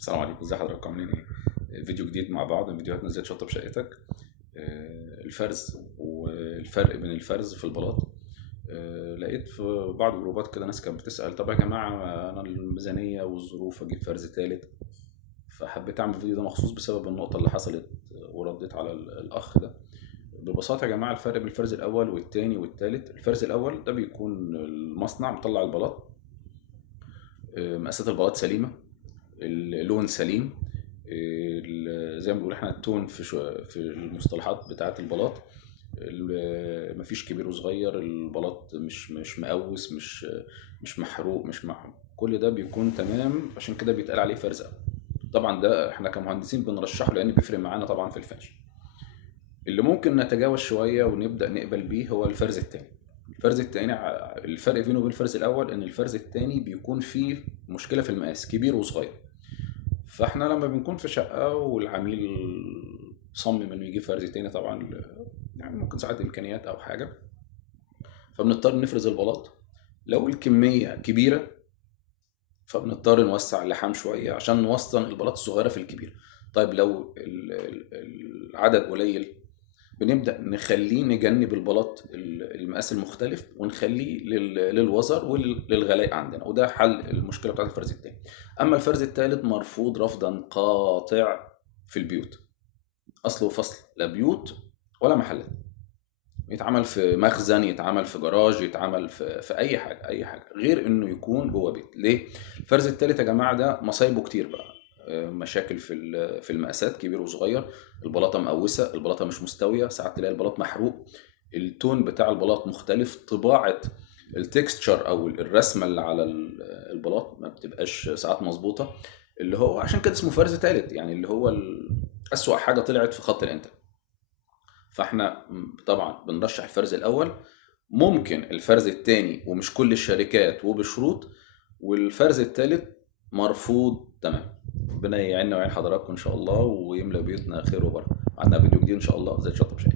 السلام عليكم، ازي حضراتكم عاملين ايه؟ فيديو جديد مع بعض من فيديوهات ازاي تشطب شقتك. الفرز والفرق بين الفرز في البلاط. لقيت في بعض الجروبات كده ناس كانت بتسأل، طب يا جماعة انا الميزانية والظروف اجيب فرز تالت. فحبيت اعمل الفيديو ده مخصوص بسبب النقطة اللي حصلت، ورديت على الاخ ده. ببساطة يا جماعة، الفرق بين الفرز الاول والتاني والتالت: الفرز الاول ده بيكون المصنع مطلع البلاط، مقاسات البلاط سليمة، اللون سليم. زي ما بنقول احنا التون في المصطلحات بتاعة البلاط. مفيش كبير وصغير، البلاط مش مقوس، مش محروق، كل ده بيكون تمام، عشان كده بيتقال عليه فرز أول. طبعا ده احنا كمهندسين بنرشحه لان بيفرق معانا طبعا في الفينش. اللي ممكن نتجاوز شوية ونبدأ نقبل بيه هو الفرز التاني. الفرز التاني الفرق بينه وبين الفرز الأول إن الفرز التاني بيكون فيه مشكلة في المقاس، كبير وصغير. فاحنا لما بنكون في شقة والعميل صمم انه يجيب فرز تاني، طبعا يعني ممكن ساعات امكانيات او حاجة، فبنضطر نفرز البلاط. لو الكمية كبيرة فبنضطر نوسع اللحام شوية عشان نوسطن البلاط الصغيرة في الكبير. طيب لو العدد قليل، بنبدأ نخليه نجنب البلاط المقاس المختلف، ونخليه للوزر وللغلاء عندنا، وده حل المشكلة بتاعت الفرز التاني. أما الفرز التالت مرفوض رفضا قاطع في البيوت، أصل وفصل، لا بيوت ولا محلات. يتعمل في مخزن، يتعمل في جراج، يتعمل في أي حاجة، أي حاجة غير إنه يكون جوه بيت. ليه؟ الفرز التالت يا جماعة ده مصايبه كتير بقى. مشاكل في المقاسات، كبير وصغير، البلاطه مقوسه، البلاطه مش مستويه، ساعات تلاقي البلاط محروق، التون بتاع البلاط مختلف، طباعه التكستشر او الرسمه اللي على البلاط ما بتبقاش ساعات مظبوطه. اللي هو عشان كده اسمه فرز تالت، يعني اللي هو اسوأ حاجه طلعت في خط الانتاج. فاحنا طبعا بنرشح الفرز الاول، ممكن الفرز التاني ومش كل الشركات وبشروط، والفرز التالت مرفوض تمام. ربنا يعيننا ويعين حضراتكم ان شاء الله، ويملى بيوتنا خير وبركه. عندنا فيديو جديد ان شاء الله زي شطب شيء.